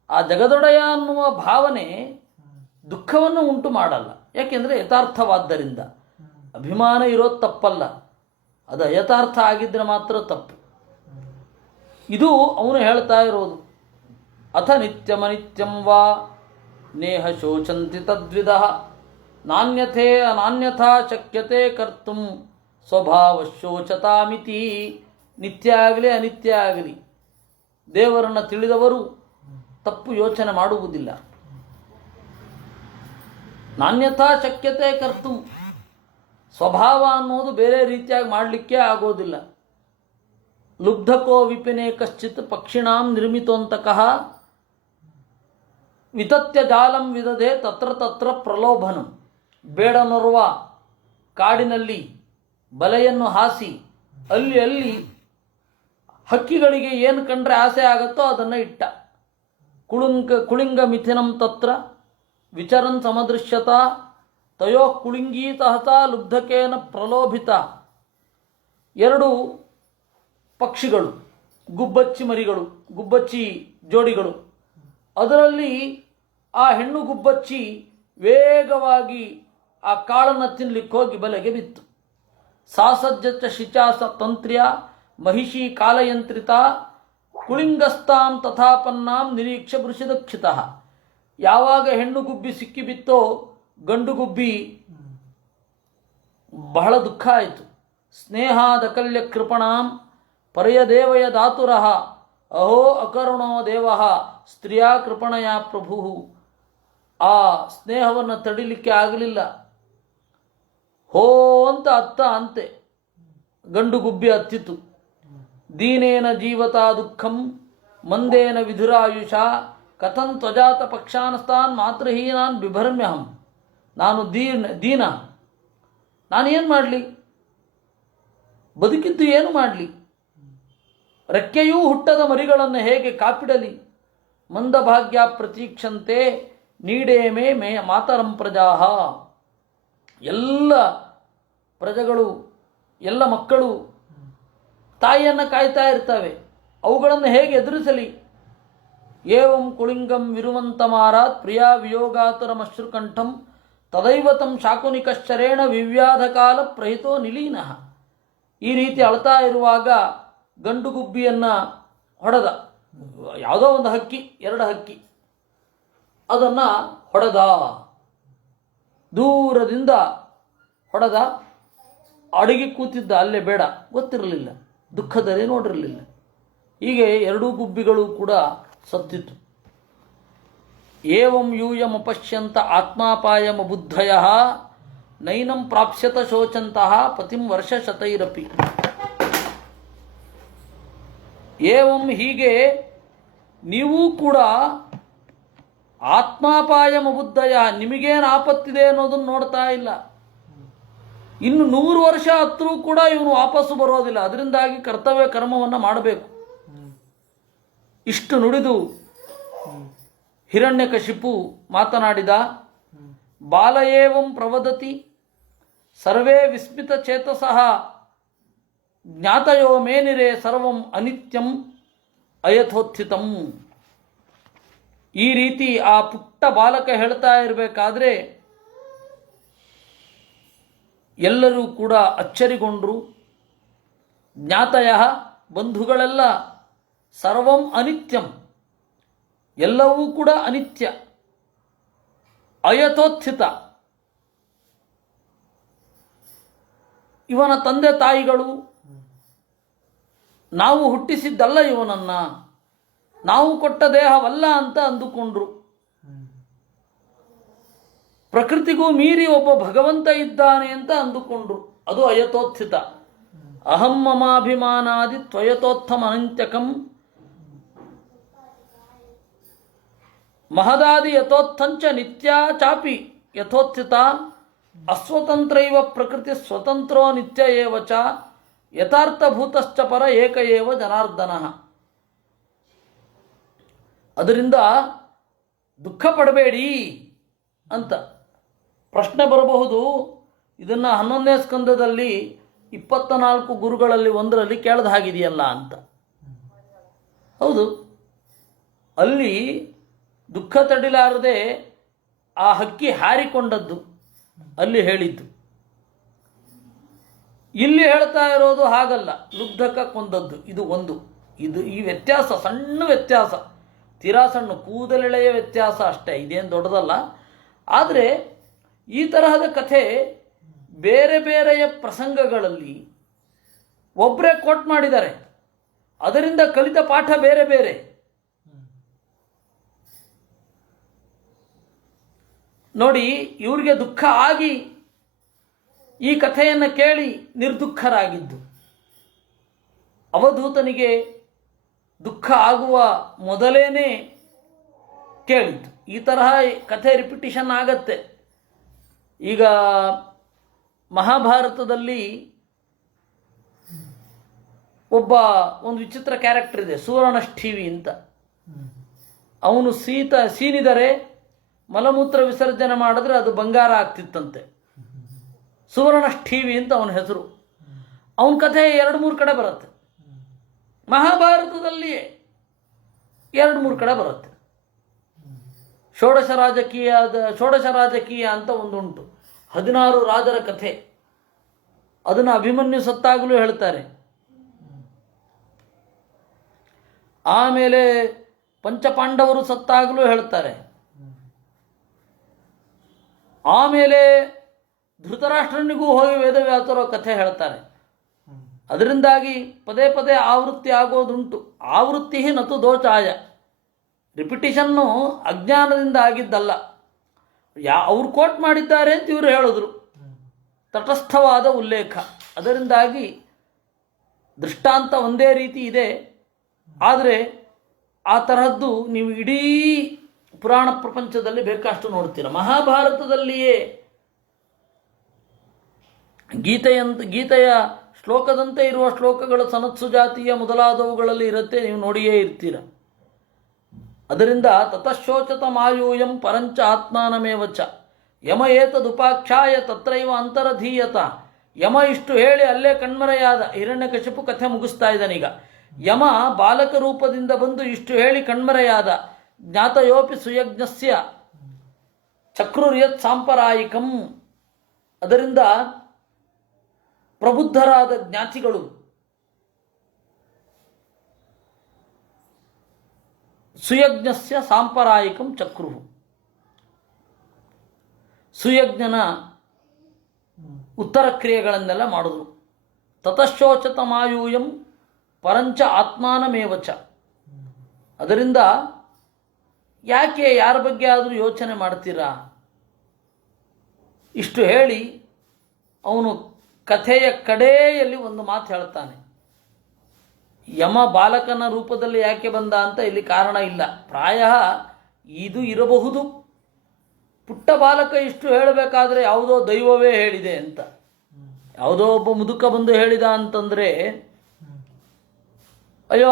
ಆ ಜಗದೊಡೆಯ ಅನ್ನುವ ಭಾವನೆ ದುಃಖವನ್ನು ಉಂಟು ಮಾಡಲ್ಲ, ಯಾಕೆಂದರೆ ಯಥಾರ್ಥವಾದ್ದರಿಂದ. ಅಭಿಮಾನ ಇರೋದು ತಪ್ಪಲ್ಲ, ಅದು ಯಥಾರ್ಥ ಆಗಿದ್ದರೆ ಮಾತ್ರ ತಪ್ಪು. ಇದು ಅವನು ಹೇಳ್ತಾ ಇರೋದು. ಅಥ ನಿತ್ಯಮನಿತ್ಯಂ ವಾ ನೇಹ ಶೋಚಂತಿ ತದ್ವಿದಃ ನಾಣ್ಯಥೇ ಅನಾನ್ಯಥಾ ಶಕ್ಯತೆ ಕರ್ತುಂ ಸ್ವಭಾವ ಶೋಚತಾಮಿತಿ. ನಿತ್ಯ ಆಗಲಿ ಅನಿತ್ಯ ಆಗಲಿ ದೇವರನ್ನು ತಿಳಿದವರು ತಪ್ಪು ಯೋಚನೆ ಮಾಡುವುದಿಲ್ಲ. ನಾಣ್ಯಥಾ ಶಕ್ಯತೆ ಕರ್ತು, ಸ್ವಭಾವ ಅನ್ನೋದು ಬೇರೆ ರೀತಿಯಾಗಿ ಮಾಡಲಿಕ್ಕೆ ಆಗೋದಿಲ್ಲ. ಲುಬ್ಧಕೋ ವಿಪಿನೇ ಕಶ್ಚಿತ್ ಪಕ್ಷಿಣಾಂ ನಿರ್ಮಿತೋಂತಕಃ ವಿತತ್ಯ ಜಾಲಂ ವಿದದೆ ತತ್ರ ತತ್ರ ಪ್ರಲೋಭನಂ. ಬೇಡನೋರ್ವ ಕಾಡಿನಲ್ಲಿ ಬಲೆಯನ್ನು ಹಾಸಿ ಅಲ್ಲಿ ಅಲ್ಲಿ ಹಕ್ಕಿಗಳಿಗೆ ಏನು ಕಂಡ್ರೆ ಆಸೆ ಆಗುತ್ತೋ ಅದನ್ನು ಇಟ್ಟ. ಕುಳಿಂಗ ಮಿಥಿನಂ ತತ್ರ ವಿಚರನ್ ಸಮದೃಶ್ಯತ ತಯೋ ಕುಳಿಂಗೀತಹತ ಲುಬ್ಧಕೇನ ಪ್ರಲೋಭಿತ. 2 ಪಕ್ಷಿಗಳು, ಗುಬ್ಬಚ್ಚಿ ಮರಿಗಳು, ಗುಬ್ಬಚ್ಚಿ ಜೋಡಿಗಳು. ಅದರಲ್ಲಿ ಆ ಹೆಣ್ಣು ಗುಬ್ಬಚ್ಚಿ ವೇಗವಾಗಿ ಆ ಕಾಳನ್ನು ತಿನ್ನಲಿಕ್ಕೆ ಹೋಗಿ ಬಲೆಗೆ ಬಿತ್ತು. ಸಾಸಜ್ಜ ಶಿಚಾಸ ತಂತ್ರ್ಯ ಮಹಿಷಿ ಕಾಲಯಂತ್ರಿತ ಕುಳಿಂಗಸ್ತಾಂ ತಥಾಪನ್ನಾಂ ನಿರೀಕ್ಷೆ ಬೃಷದಕ್ಷಿತಃ. ಯಾವಾಗ ಹೆಣ್ಣು ಗುಬ್ಬಿ ಸಿಕ್ಕಿಬಿತ್ತೋ ಗಂಡು ಗುಬ್ಬಿ ಬಹಳ ದುಃಖ ಆಯಿತು. ಸ್ನೇಹಾದಕಲ್ಯ ಕೃಪಣಾಂ ಪರ್ಯದೇವಯ ಧಾತುರಃ ಅಹೋ ಅಕರುಣೋ ದೇವಃ ಸ್ತ್ರೀಯ ಕೃಪಣಯ ಪ್ರಭು. ಆ ಸ್ನೇಹವನ್ನು ತಡಿಲಿಕ್ಕೆ ಆಗಲಿಲ್ಲ. ಹೋ ಅಂತ ಅತ್ತ ಅಂತೆ ಗಂಡು ಗುಬ್ಬಿ ಹತ್ತಿತು. ದೀನೇನ ಜೀವತಾ ದುಃಖಂ ಮಂದೇನ ವಿಧುರಾಯುಷ ಕಥಂ ತ್ವಜಾತ ಪಕ್ಷಾನಸ್ತಾನ್ ಮಾತೃಹೀನಾನ್ ಬಿಭರ್ಮ್ಯಹಂ. ನಾನು ದೀನ, ನಾನೇನು ಮಾಡಲಿ, ಬದುಕಿದ್ದು ಏನು ಮಾಡಲಿ, ರೆಕ್ಕೆಯೂ ಹುಟ್ಟದ ಮರಿಗಳನ್ನು ಹೇಗೆ ಕಾಪಿಡಲಿ. ಮಂದಭಾಗ್ಯ ಪ್ರತೀಕ್ಷಂತೆ ನೀಡೇಮೇ ಮೇ ಮಾತರಂ ಪ್ರಜಾಹ. ಎಲ್ಲ ಪ್ರಜೆಗಳು, ಎಲ್ಲ ಮಕ್ಕಳು ತಾಯಿಯನ್ನು ಕಾಯ್ತಾ ಇರ್ತವೆ, ಅವುಗಳನ್ನು ಹೇಗೆ ಎದುರಿಸಲಿ. ಏವಂ ಕುಳಿಂಗಂ ವಿರುವಂತಮಾರಾತ್ ಪ್ರಿಯಾ ವಿಯೋಗಾತುರಮಶ್ರುಕಂಠಂ ತದೈವತಂ ಶಾಕುನಿಕಶ್ಚರೇಣ ವಿವ್ಯಾಧ ಕಾಲ ಪ್ರಹಿತೋ ನಿಲೀನಃ. ಈ ರೀತಿ ಅಳ್ತಾ ಇರುವಾಗ ಗಂಡು ಗುಬ್ಬಿಯನ್ನು ಹೊಡೆದ. ಯಾವುದೋ ಒಂದು ಹಕ್ಕಿ, 2 ಹಕ್ಕಿ, ಅದನ್ನು ಹೊಡೆದ, ದೂರದಿಂದ ಹೊಡೆದ. ಅಡಗಿ ಕೂತಿದ್ದ ಅಲ್ಲೇ, ಬೇಡ, ಗೊತ್ತಿರಲಿಲ್ಲ, ದುಃಖದಲ್ಲಿ ನೋಡಿರಲಿಲ್ಲ. ಹೀಗೆ 2 ಗುಬ್ಬಿಗಳು ಕೂಡ ಸತ್ತಿತ್ತು. ಏವಂ ಯೂಯಮಪಶ್ಯಂತ ಆತ್ಮಾಪಾಯಮ ಬುದ್ಧಯ ನೈನಂ ಪ್ರಾಪ್ಸ್ಯತ ಶೋಚಂತಹ ಪತಿಂ ವರ್ಷಶತೈರಪಿ. ಏವಂ ಹೀಗೆ ನೀವು ಕೂಡ ಆತ್ಮಾಪಾಯಮಬುದ್ಧಯ, ನಿಮಗೇನು ಆಪತ್ತಿದೆ ಅನ್ನೋದನ್ನು ನೋಡ್ತಾ ಇಲ್ಲ. ಇನ್ನು 100 ವರ್ಷ ಹತ್ತರೂ ಕೂಡ ಇವನು ವಾಪಸ್ಸು ಬರೋದಿಲ್ಲ. ಅದರಿಂದಾಗಿ ಕರ್ತವ್ಯ ಕರ್ಮವನ್ನು ಮಾಡಬೇಕು. ಇಷ್ಟು ನುಡಿದು ಹಿರಣ್ಯಕಶಿಪು ಮಾತನಾಡಿದ. ಬಾಲಯೇವಂ ಪ್ರವದತಿ ಸರ್ವೇ ವಿಸ್ಮಿತ ಚೇತಸಃ ಜ್ಞಾತಯೋ ಮೇನಿರೆ ಸರ್ವಂ ಅನಿತ್ಯಂ ಅಯಥೋತ್ಥಿತಂ. ಈ ರೀತಿ ಆ ಪುಟ್ಟ ಬಾಲಕ ಹೇಳ್ತಾ ಇರಬೇಕಾದ್ರೆ ಎಲ್ಲರೂ ಕೂಡ ಅಚ್ಚರಿಗೊಂಡ್ರು. ಜ್ಞಾತಯ, ಬಂಧುಗಳೆಲ್ಲ ಸರ್ವಂ ಅನಿತ್ಯಂ, ಎಲ್ಲವೂ ಕೂಡ ಅನಿತ್ಯ. ಅಯಥೋತ್ಥಿತ, ಇವನ ತಂದೆ ತಾಯಿಗಳು ನಾವು ಹುಟ್ಟಿಸಿದ್ದಲ್ಲ ಇವನನ್ನ, ನಾವು ಕೊಟ್ಟ ದೇಹವಲ್ಲ ಅಂತ ಅಂದುಕೊಂಡ್ರು. ಪ್ರಕೃತಿಗೂ ಮೀರಿ ಒಬ್ಬ ಭಗವಂತ ಇದ್ದಾನೆ ಅಂತ ಅಂದುಕೊಂಡ್ರು. ಅದು ಅಯಥೋತ್ಥಿತ. ಅಹಂ ಮಮಾಭಿಮಾನಾದಿ ತ್ವಯತೋತ್ಥಮ ಅನಂತ್ಯಕಂ ಮಹದಾದಿ ಯಥೋತ್ಥಂಚ ನಿತ್ಯಾ ಚಾಪಿ ಯಥೋತ್ಥಿತ ಅಸ್ವತಂತ್ರೈವ ಪ್ರಕೃತಿ ಸ್ವತಂತ್ರೋ ನಿತ್ಯ ಏವ ಚ ಯಥಾರ್ಥಭೂತಶ್ಚ ಪರ ಏಕ ಏವ ಜನಾರ್ದನಃ. ಅದರಿಂದ ದುಃಖ ಪಡಬೇಡಿ ಅಂತ ಪ್ರಶ್ನೆ ಬರಬಹುದು. ಇದನ್ನು 11ನೇ ಸ್ಕಂದದಲ್ಲಿ 24 ಗುರುಗಳಲ್ಲಿ ಒಂದರಲ್ಲಿ ಕೇಳದ ಹಾಗಿದೆಯಲ್ಲ ಅಂತ. ಹೌದು, ಅಲ್ಲಿ ದುಃಖ ತಡಿಲಾರದೆ ಆ ಹಕ್ಕಿ ಹಾರಿಕೊಂಡದ್ದು ಅಲ್ಲಿ ಹೇಳಿದ್ದು. ಇಲ್ಲಿ ಹೇಳ್ತಾ ಇರೋದು ಹಾಗಲ್ಲ, ಲುಬ್ಧಕ ಕೊಂದದ್ದು. ಇದು ಒಂದು, ಈ ವ್ಯತ್ಯಾಸ, ಸಣ್ಣ ವ್ಯತ್ಯಾಸ, ತೀರಾ ಸಣ್ಣ ಕೂದಲೆಳೆಯ ವ್ಯತ್ಯಾಸ ಅಷ್ಟೇ, ಇದೇನು ದೊಡ್ಡದಲ್ಲ. ಆದರೆ ಈ ತರಹದ ಕಥೆ ಬೇರೆ ಬೇರೆಯ ಪ್ರಸಂಗಗಳಲ್ಲಿ ಒಬ್ಬರೇ ಕೋಟ್ ಮಾಡಿದ್ದಾರೆ. ಅದರಿಂದ ಕಲಿತ ಪಾಠ ಬೇರೆ ಬೇರೆ. ನೋಡಿ, ಇವರಿಗೆ ದುಃಖ ಆಗಿ ಈ ಕಥೆಯನ್ನು ಕೇಳಿ ನಿರ್ದುಃಖರಾಗಿದ್ದು, ಅವಧೂತನಿಗೆ ದುಃಖ ಆಗುವ ಮೊದಲೇನೆ ಕೇಳಿದ್ದು. ಈ ತರಹ ಕಥೆ ರಿಪಿಟಿಷನ್ ಆಗತ್ತೆ. ಈಗ ಮಹಾಭಾರತದಲ್ಲಿ ಒಂದು ವಿಚಿತ್ರ ಕ್ಯಾರೆಕ್ಟರ್ ಇದೆ, ಸುವರ್ಣಷ್ಠೀವಿ ಅಂತ. ಅವನು ಸೀನಿದರೆ ಮಲಮೂತ್ರ ವಿಸರ್ಜನೆ ಮಾಡಿದ್ರೆ ಅದು ಬಂಗಾರ ಆಗ್ತಿತ್ತಂತೆ. ಸುವರ್ಣಷ್ಠೀವಿ ಅಂತ ಅವನ ಹೆಸರು. ಅವನ ಕಥೆ 2-3 ಕಡೆ ಬರುತ್ತೆ. ಮಹಾಭಾರತದಲ್ಲಿಯೇ 2-3 ಕಡೆ ಬರುತ್ತೆ. ಷೋಡಶ ರಾಜಕೀಯ ಅಂತ ಒಂದುಂಟು, 16 ರಾಜರ ಕಥೆ. ಅದನ್ನು ಅಭಿಮನ್ಯು ಸತ್ತಾಗಲೂ ಹೇಳ್ತಾರೆ. ಆಮೇಲೆ ಪಂಚಪಾಂಡವರು ಸತ್ತಾಗಲೂ ಹೇಳ್ತಾರೆ. ಆಮೇಲೆ ಧೃತರಾಷ್ಟ್ರನಿಗೂ ಹೋಗಿ ವೇದವ್ಯಾಸರ ಕಥೆ ಹೇಳ್ತಾರೆ. ಅದರಿಂದಾಗಿ ಪದೇ ಪದೇ ಆವೃತ್ತಿ ಆಗೋದುಂಟು. ಆವೃತ್ತಿ ನತು ದೋಚಾಯ, ರಿಪಿಟಿಷನ್ನು ಅಜ್ಞಾನದಿಂದ ಆಗಿದ್ದಲ್ಲ. ಅವ್ರು ಕೋಟ್ ಮಾಡಿದ್ದಾರೆ ಅಂತ ಇವರು ಹೇಳಿದ್ರು, ತಟಸ್ಥವಾದ ಉಲ್ಲೇಖ. ಅದರಿಂದಾಗಿ ದೃಷ್ಟಾಂತ ಒಂದೇ ರೀತಿ ಇದೆ. ಆದರೆ ಆ ತರಹದ್ದು ನೀವು ಇಡೀ ಪುರಾಣ ಪ್ರಪಂಚದಲ್ಲಿ ಬೇಕಷ್ಟು ನೋಡ್ತೀರ. ಮಹಾಭಾರತದಲ್ಲಿಯೇ ಗೀತೆಯ ಶ್ಲೋಕದಂತೆ ಇರುವ ಶ್ಲೋಕಗಳು ಸನತ್ಸು ಜಾತಿಯ ಮೊದಲಾದವುಗಳಲ್ಲಿ ಇರುತ್ತೆ, ನೀವು ನೋಡಿಯೇ ಇರ್ತೀರ. ಅದರಿಂದ ತತಶೋಚತ ಮಾಯೂಯಂ ಪರಂಚ ಆತ್ಮಾನಮೇವಚ ಯಮ ಏತದುಪಾಖ್ಯಾಯ ತತ್ರೈವ ಅಂತರಧೀಯತ. ಯಮ ಇಷ್ಟು ಹೇಳಿ ಅಲ್ಲೇ ಕಣ್ಮರೆಯಾದ. ಹಿರಣ್ಯಕಶಿಪು ಕಥೆ ಮುಗಿಸ್ತಾ ಇದ್ದಾನೀಗ. ಯಮ ಬಾಲಕ ರೂಪದಿಂದ ಬಂದು ಇಷ್ಟು ಹೇಳಿ ಕಣ್ಮರೆಯಾದ. ಜ್ಞಾತಯೋಪಿ ಸುಯಜ್ಞಸ್ಯ ಚಕ್ರುರ್ಯತ್ ಸಾಂಪರಾಯಿಕಂ. ಅದರಿಂದ ಪ್ರಬುದ್ಧರಾದ ಜ್ಞಾತಿಗಳು ಸುಯಜ್ಞಸ್ಯ ಸಾಂಪರಾಯಿಕಂ ಚಕ್ರು, ಸುಯಜ್ಞನ ಉತ್ತರ ಕ್ರಿಯೆಗಳನ್ನೆಲ್ಲ ಮಾಡಿದ್ರು. ತತಶೋಚತ ಮಾಯೂಯಂ ಪರಂಚ ಆತ್ಮಾನಮೇವಚ. ಅದರಿಂದ ಯಾಕೆ ಯಾರ ಬಗ್ಗೆ ಆದರೂ ಯೋಚನೆ ಮಾಡ್ತೀರಾ? ಇಷ್ಟು ಹೇಳಿ ಅವನು ಕಥೆಯ ಕಡೆಯಲ್ಲಿ ಒಂದು ಮಾತು ಹೇಳ್ತಾನೆ. ಯಮ ಬಾಲಕನ ರೂಪದಲ್ಲಿ ಯಾಕೆ ಬಂದ ಅಂತ ಇಲ್ಲಿ ಕಾರಣ ಇಲ್ಲ. ಪ್ರಾಯ ಇದು ಇರಬಹುದು. ಪುಟ್ಟ ಬಾಲಕ ಇಷ್ಟು ಹೇಳಬೇಕಾದ್ರೆ ಯಾವುದೋ ದೈವವೇ ಹೇಳಿದೆ ಅಂತ, ಯಾವುದೋ ಒಬ್ಬ ಮುದುಕ ಬಂದು ಹೇಳಿದ ಅಂತಂದರೆ ಅಯ್ಯೋ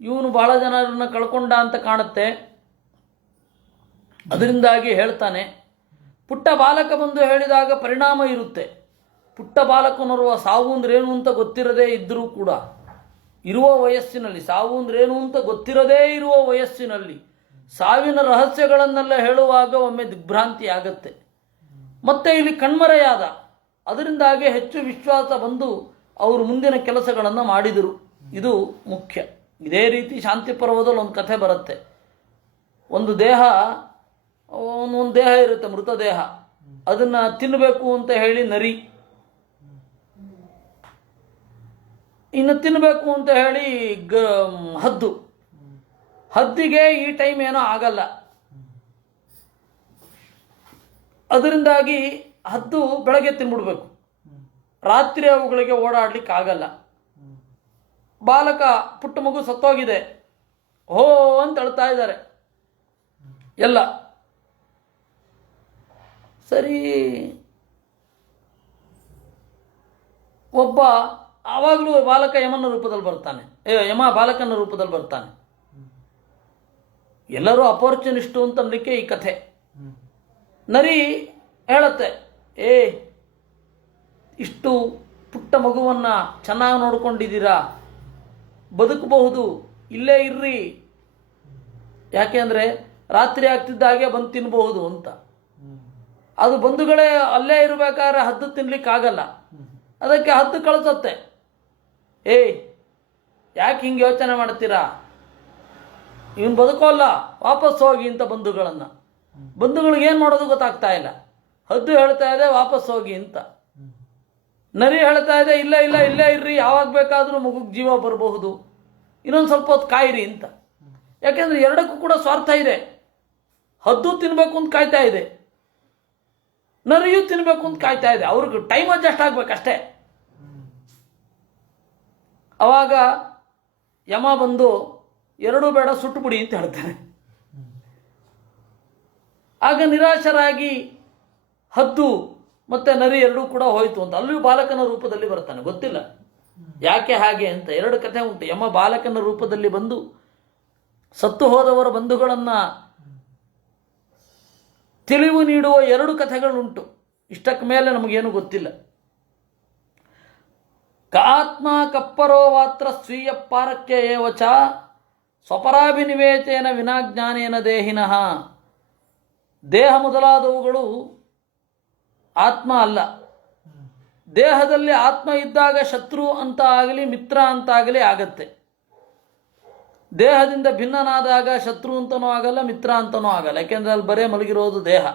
ಇವನು ಬಹಳ ಜನರನ್ನು ಕಳ್ಕೊಂಡ ಅಂತ ಕಾಣುತ್ತೆ, ಅದರಿಂದಾಗಿ ಹೇಳ್ತಾನೆ. ಪುಟ್ಟ ಬಾಲಕ ಬಂದು ಹೇಳಿದಾಗ ಪರಿಣಾಮ ಇರುತ್ತೆ. ಪುಟ್ಟ ಬಾಲಕನರುವ ಸಾವು ಅಂದ್ರೇನು ಅಂತ ಗೊತ್ತಿರದೇ ಇದ್ದರೂ ಕೂಡ ಇರುವ ವಯಸ್ಸಿನಲ್ಲಿ, ಸಾವು ಅಂದ್ರೇನು ಅಂತ ಗೊತ್ತಿರದೇ ಇರುವ ವಯಸ್ಸಿನಲ್ಲಿ ಸಾವಿನ ರಹಸ್ಯಗಳನ್ನೆಲ್ಲ ಹೇಳುವಾಗ ಒಮ್ಮೆ ದಿಗ್ಭ್ರಾಂತಿ ಆಗತ್ತೆ. ಮತ್ತೆ ಇಲ್ಲಿ ಕಣ್ಮರೆಯಾದ, ಅದರಿಂದಾಗಿ ಹೆಚ್ಚು ವಿಶ್ವಾಸ ಬಂದು ಅವರು ಮುಂದಿನ ಕೆಲಸಗಳನ್ನು ಮಾಡಿದರು. ಇದು ಮುಖ್ಯ. ಇದೇ ರೀತಿ ಶಾಂತಿ ಪರ್ವದಲ್ಲಿ ಒಂದು ಕಥೆ ಬರುತ್ತೆ. ಒಂದು ದೇಹ ಇರುತ್ತೆ, ಮೃತದೇಹ, ಅದನ್ನು ತಿನ್ನಬೇಕು ಅಂತ ಹೇಳಿ ನರಿ, ಇನ್ನು ತಿನ್ನಬೇಕು ಅಂತ ಹೇಳಿ ಹದ್ದಿಗೆ ಈ ಟೈಮ್ ಏನೋ ಆಗಲ್ಲ. ಅದರಿಂದಾಗಿ ಹದ್ದು ಬೆಳಗ್ಗೆ ತಿನ್ಬಿಡ್ಬೇಕು, ರಾತ್ರಿ ಅವುಗಳಿಗೆ ಓಡಾಡ್ಲಿಕ್ಕೆ ಆಗಲ್ಲ. ಬಾಲಕ ಪುಟ್ಟ ಮಗು ಸತ್ತೋಗಿದೆ, ಹೋ ಅಂತ ಅಳ್ತಾ ಇದ್ದಾರೆ ಎಲ್ಲ. ಸರಿ, ಒಬ್ಬ ಆವಾಗಲೂ ಬಾಲಕ ಯಮನ ರೂಪದಲ್ಲಿ ಬರ್ತಾನೆ, ಯಮ ಬಾಲಕನ ರೂಪದಲ್ಲಿ ಬರ್ತಾನೆ. ಎಲ್ಲರೂ ಅಪೋರ್ಚುನಿಸ್ಟು ಅಂತ ಅನ್ನಲಿಕ್ಕೆ ಈ ಕಥೆ. ನರಿ ಹೇಳತ್ತೆ, ಇಷ್ಟು ಪುಟ್ಟ ಮಗುವನ್ನು ಚೆನ್ನಾಗಿ ನೋಡ್ಕೊಂಡಿದ್ದೀರಾ, ಬದುಕಬಹುದು, ಇಲ್ಲೇ ಇರ್ರಿ. ಯಾಕೆ ಅಂದರೆ ರಾತ್ರಿ ಆಗ್ತಿದ್ದಾಗೆ ಬಂದು ತಿನ್ನಬಹುದು ಅಂತ. ಅದು ಬಂಧುಗಳೇ ಅಲ್ಲೇ ಇರಬೇಕಾದ್ರೆ ಹದ್ದು ತಿನ್ಲಿಕ್ಕಾಗಲ್ಲ, ಅದಕ್ಕೆ ಹದ್ದು ಕಳಿಸತ್ತೆ. ಯಾಕೆ ಹಿಂಗೆ ಯೋಚನೆ ಮಾಡ್ತೀರಾ, ಇವನು ಬದುಕೋಲ್ಲ, ವಾಪಸ್ ಹೋಗಿ ಅಂತ ಬಂಧುಗಳಿಗೆ ಏನು ಮಾಡೋದು ಗೊತ್ತಾಗ್ತಾ ಇಲ್ಲ. ಹದ್ದು ಹೇಳ್ತಾ ಇದೆ ವಾಪಸ್ ಹೋಗಿ ಅಂತ, ನರಿ ಹೇಳ್ತಾ ಇದೆ ಇಲ್ಲ ಇಲ್ಲ ಇಲ್ಲೇ ಇರ್ರಿ, ಯಾವಾಗ ಬೇಕಾದರೂ ಮಗುಗೆ ಜೀವ ಬರಬಹುದು, ಇನ್ನೊಂದು ಸ್ವಲ್ಪ ಹೊತ್ತು ಕಾಯಿರಿ ಅಂತ. ಯಾಕೆಂದ್ರೆ ಎರಡಕ್ಕೂ ಕೂಡ ಸ್ವಾರ್ಥ ಇದೆ. ಹದ್ದು ತಿನ್ಬೇಕು ಅಂತ ಕಾಯ್ತಾ ಇದೆ, ನರಿಯೂ ತಿನ್ಬೇಕು ಅಂತ ಕಾಯ್ತಾ ಇದೆ. ಅವ್ರಿಗೆ ಟೈಮ್ ಅಡ್ಜಸ್ಟ್ ಆಗ್ಬೇಕಷ್ಟೇ. ಅವಾಗ ಯಮ ಬಂದು ಎರಡೂ ಬೇಡ ಸುಟ್ಟು ಬಿಡಿ ಅಂತ ಹೇಳ್ತಾನೆ. ಆಗ ನಿರಾಶರಾಗಿ ಹದ್ದು ಮತ್ತೆ ನರಿ ಎರಡೂ ಕೂಡ ಹೋಯ್ತು ಅಂತ. ಅಲ್ಲಿಯೂ ಬಾಲಕನ ರೂಪದಲ್ಲಿ ಬರ್ತಾನೆ, ಗೊತ್ತಿಲ್ಲ ಯಾಕೆ ಹಾಗೆ ಅಂತ. ಎರಡು ಕಥೆ ಉಂಟು. ಯಮ ಬಾಲಕನ ರೂಪದಲ್ಲಿ ಬಂದು ಸತ್ತು ಹೋದವರ ಬಂಧುಗಳನ್ನು ತಿಳಿವು ನೀಡುವ ಎರಡು ಕಥೆಗಳುಂಟು. ಇಷ್ಟಕ್ಕೆ ಮೇಲೆ ನಮಗೇನು ಗೊತ್ತಿಲ್ಲ. ಕಾತ್ಮ ಕಪ್ಪರೋ ಮಾತ್ರ ಸ್ವೀಯ ಪಾರಕ್ಯ ಏವಚ ಸ್ವಪರಾಭಿನಿವೇಚೇನ ವಿನಾಜ್ಞಾನೇನ ದೇಹಿನಃ. ದೇಹ ಮೊದಲಾದವುಗಳು ಆತ್ಮ ಅಲ್ಲ. ದೇಹದಲ್ಲಿ ಆತ್ಮ ಇದ್ದಾಗ ಶತ್ರು ಅಂತ ಆಗಲಿ ಮಿತ್ರ ಅಂತ ಆಗಲಿ ಆಗತ್ತೆ. ದೇಹದಿಂದ ಭಿನ್ನನಾದಾಗ ಶತ್ರು ಅಂತನೂ ಆಗಲ್ಲ, ಮಿತ್ರ ಅಂತನೂ ಆಗಲ್ಲ. ಯಾಕೆಂದ್ರೆ ಅಲ್ಲಿ ಬರೇ ಮಲಗಿರೋದು ದೇಹ.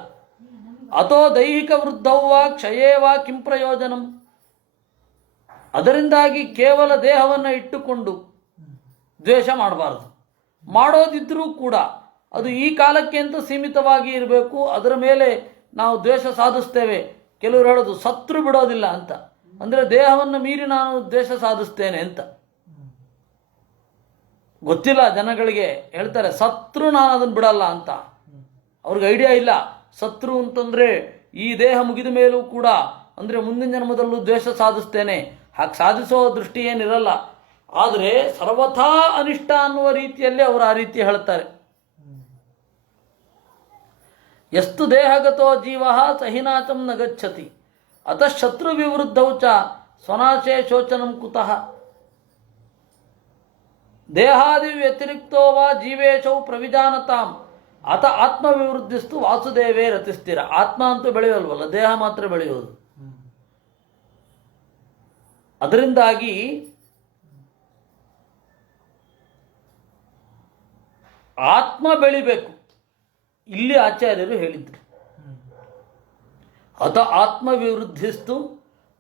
ಅಥೋ ದೈಹಿಕ ವೃದ್ಧವ್ವ ಕ್ಷಯೇವ ಕಿಂ ಪ್ರಯೋಜನಂ. ಅದರಿಂದಾಗಿ ಕೇವಲ ದೇಹವನ್ನು ಇಟ್ಟುಕೊಂಡು ದ್ವೇಷ ಮಾಡಬಾರ್ದು. ಮಾಡೋದಿದ್ರೂ ಕೂಡ ಅದು ಈ ಕಾಲಕ್ಕೆ ಅಂತ ಸೀಮಿತವಾಗಿ ಇರಬೇಕು. ಅದರ ಮೇಲೆ ನಾವು ದ್ವೇಷ ಸಾಧಿಸ್ತೇವೆ. ಕೆಲವರು ಹೇಳೋದು ಸತ್ರು ಬಿಡೋದಿಲ್ಲ ಅಂತ, ಅಂದರೆ ದೇಹವನ್ನು ಮೀರಿ ನಾನು ದ್ವೇಷ ಸಾಧಿಸ್ತೇನೆ ಅಂತ. ಗೊತ್ತಿಲ್ಲ ಜನಗಳಿಗೆ, ಹೇಳ್ತಾರೆ ಸತ್ರು ನಾನು ಅದನ್ನು ಬಿಡಲ್ಲ ಅಂತ. ಅವ್ರಿಗೆ ಐಡಿಯಾ ಇಲ್ಲ. ಸತ್ರು ಅಂತಂದರೆ ಈ ದೇಹ ಮುಗಿದ ಮೇಲೂ ಕೂಡ, ಅಂದರೆ ಮುಂದಿನ ಜನ್ಮದಲ್ಲೂ ದ್ವೇಷ ಸಾಧಿಸ್ತೇನೆ, ಹಾಗೆ ಸಾಧಿಸೋ ದೃಷ್ಟಿ ಏನಿರಲ್ಲ. ಆದರೆ ಸರ್ವಥಾ ಅನಿಷ್ಟ ಅನ್ನುವ ರೀತಿಯಲ್ಲಿ ಅವರು ಆ ರೀತಿ ಹೇಳ್ತಾರೆ. ಎಷ್ಟು ದೇಹಗತೋ ಜೀವ ಸಹಿನಾಚಂ ನ ಗಚ್ಚತಿ ಅತಃ ಶತ್ರು ವಿವೃದ್ಧೌ ಚ ಸ್ವನಾಶೇ ಶೋಚನಂ ಕುತಃ. ದೇಹಾದಿ ವ್ಯತಿರಿಕ್ತೋ ವಾ ಜೀವೇಶೌ ಪ್ರವಿಜಾನತಾಂ ಅತ ಆತ್ಮವಿವೃದ್ಧಿಸ್ತು ವಾಸುದೇವೇ ರತಿಸ್ಥಿರ. ಆತ್ಮ ಅಂತೂ ಬೆಳೆಯೋಲ್ವಲ್ಲ, ದೇಹ ಮಾತ್ರ ಬೆಳೆಯೋದು. ಅದರಿಂದಾಗಿ ಆತ್ಮ ಬೆಳಿಬೇಕು. ಇಲ್ಲಿ ಆಚಾರ್ಯರು ಹೇಳಿದ್ರು, ಅತ ಆತ್ಮವಿವೃದ್ಧಿಸ್ತು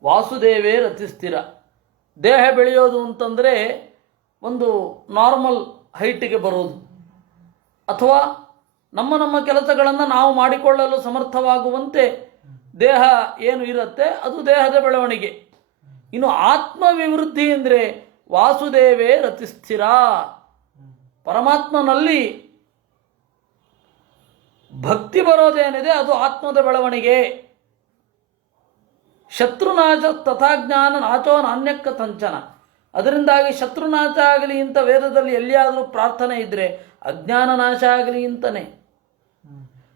ವಾಸುದೇವೇ ರತಿಸ್ಥಿರ. ದೇಹ ಬೆಳೆಯೋದು ಅಂತಂದರೆ ಒಂದು ನಾರ್ಮಲ್ ಹೈಟಿಗೆ ಬರೋದು, ಅಥವಾ ನಮ್ಮ ಕೆಲಸಗಳನ್ನು ನಾವು ಮಾಡಿಕೊಳ್ಳಲು ಸಮರ್ಥವಾಗುವಂತೆ ದೇಹ ಏನು ಇರುತ್ತೆ ಅದು ದೇಹದ ಬೆಳವಣಿಗೆ. ಇನ್ನು ಆತ್ಮವಿವೃದ್ಧಿ ಅಂದರೆ ವಾಸುದೇವೇ ರತಿಸ್ಥಿರ. ಪರಮಾತ್ಮನಲ್ಲಿ ಭಕ್ತಿ ಬರೋದೇನಿದೆ ಅದು ಆತ್ಮದ ಬೆಳವಣಿಗೆ. ಶತ್ರುನಾಶ ತಥಾಜ್ಞಾನ ನಾಚೋ ನಾಣ್ಯಕ್ಕ ತಂಚನ. ಅದರಿಂದಾಗಿ ಶತ್ರುನಾಶ ಆಗಲಿ ಅಂತ ವೇದದಲ್ಲಿ ಎಲ್ಲಿಯಾದರೂ ಪ್ರಾರ್ಥನೆ ಇದ್ದರೆ ಅಜ್ಞಾನ ನಾಶ ಆಗಲಿ ಅಂತಲೇ.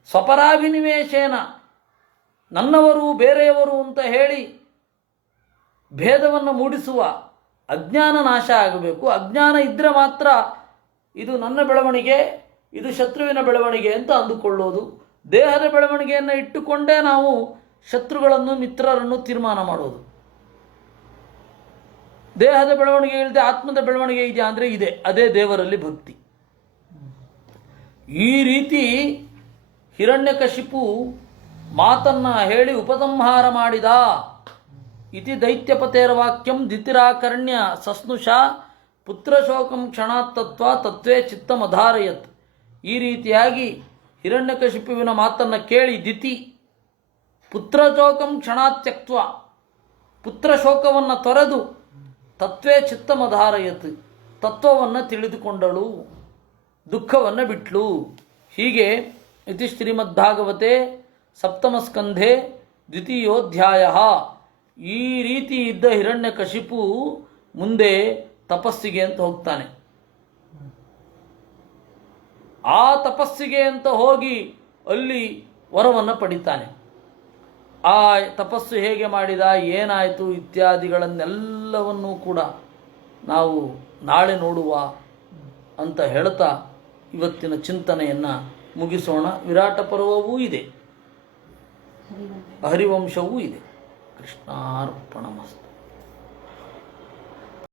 ಸ್ವಪರಾಭಿನಿವೇಶೇನ, ನನ್ನವರು ಬೇರೆಯವರು ಅಂತ ಹೇಳಿ ಭೇದವನ್ನು ಮೂಡಿಸುವ ಅಜ್ಞಾನ ನಾಶ ಆಗಬೇಕು. ಅಜ್ಞಾನ ಇದ್ದರೆ ಮಾತ್ರ ಇದು ನನ್ನ ಬೆಳವಣಿಗೆ, ಇದು ಶತ್ರುವಿನ ಬೆಳವಣಿಗೆ ಅಂತ ಅಂದುಕೊಳ್ಳೋದು. ದೇಹದ ಬೆಳವಣಿಗೆಯನ್ನು ಇಟ್ಟುಕೊಂಡೇ ನಾವು ಶತ್ರುಗಳನ್ನು ಮಿತ್ರರನ್ನು ತೀರ್ಮಾನ ಮಾಡೋದು. ದೇಹದ ಬೆಳವಣಿಗೆ ಇಲ್ಲದೆ ಆತ್ಮದ ಬೆಳವಣಿಗೆ ಇದೆಯಾ ಅಂದರೆ ಇದೆ. ಅದೇ ದೇವರಲ್ಲಿ ಭಕ್ತಿ. ಈ ರೀತಿ ಹಿರಣ್ಯಕಶಿಪು ಮಾತನ್ನು ಹೇಳಿ ಉಪಸಂಹಾರ ಮಾಡಿದ. ಇತಿ ದೈತ್ಯಪತೇರ ವಾಕ್ಯಂ ದಿತಿರಾಕರ್ಣ್ಯ ಸಸ್ನುಷ ಪುತ್ರಶೋಕಂ ಕ್ಷಣಾತ್ತತ್ವ ತತ್ವೇ ಚಿತ್ತಮಧಾರಯತ್. ಈ ರೀತಿಯಾಗಿ ಹಿರಣ್ಯಕಶಿಪುವಿನ ಮಾತನ್ನು ಕೇಳಿ ದಿತಿ ಪುತ್ರಶೋಕಂ ಕ್ಷಣಾತ್ಯಕ್ತ್ವ, ಪುತ್ರಶೋಕವನ್ನು ತೊರೆದು ತತ್ವೇ ಚಿತ್ತಮಧಾರಯತ್, ತತ್ವವನ್ನು ತಿಳಿದುಕೊಂಡಳು, ದುಃಖವನ್ನು ಬಿಟ್ಲು. ಹೀಗೆ ಇತಿ ಶ್ರೀಮದ್ಭಾಗವತೆ ಸಪ್ತಮಸ್ಕಂಧೆ ದ್ವಿತೀಯೋಧ್ಯಾಯ. ಈ ರೀತಿ ಇದ್ದ ಹಿರಣ್ಯಕಶಿಪು ಮುಂದೆ ತಪಸ್ಸಿಗೆ ಅಂತ ಹೋಗ್ತಾನೆ. ಆ ತಪಸ್ಸಿಗೆ ಅಂತ ಹೋಗಿ ಅಲ್ಲಿ ವರವನ್ನು ಪಡಿತಾನೆ. ಆ ತಪಸ್ಸು ಹೇಗೆ ಮಾಡಿದ, ಏನಾಯಿತು ಇತ್ಯಾದಿಗಳನ್ನೆಲ್ಲವನ್ನೂ ಕೂಡ ನಾವು ನಾಳೆ ನೋಡುವ ಅಂತ ಹೇಳ್ತಾ ಇವತ್ತಿನ ಚಿಂತನೆಯನ್ನು ಮುಗಿಸೋಣ. ವಿರಾಟ ಪರ್ವವೂ ಇದೆ, ಹರಿವಂಶವೂ ಇದೆ. ಕೃಷ್ಣಾರ್ಪಣಮಸ್ತು.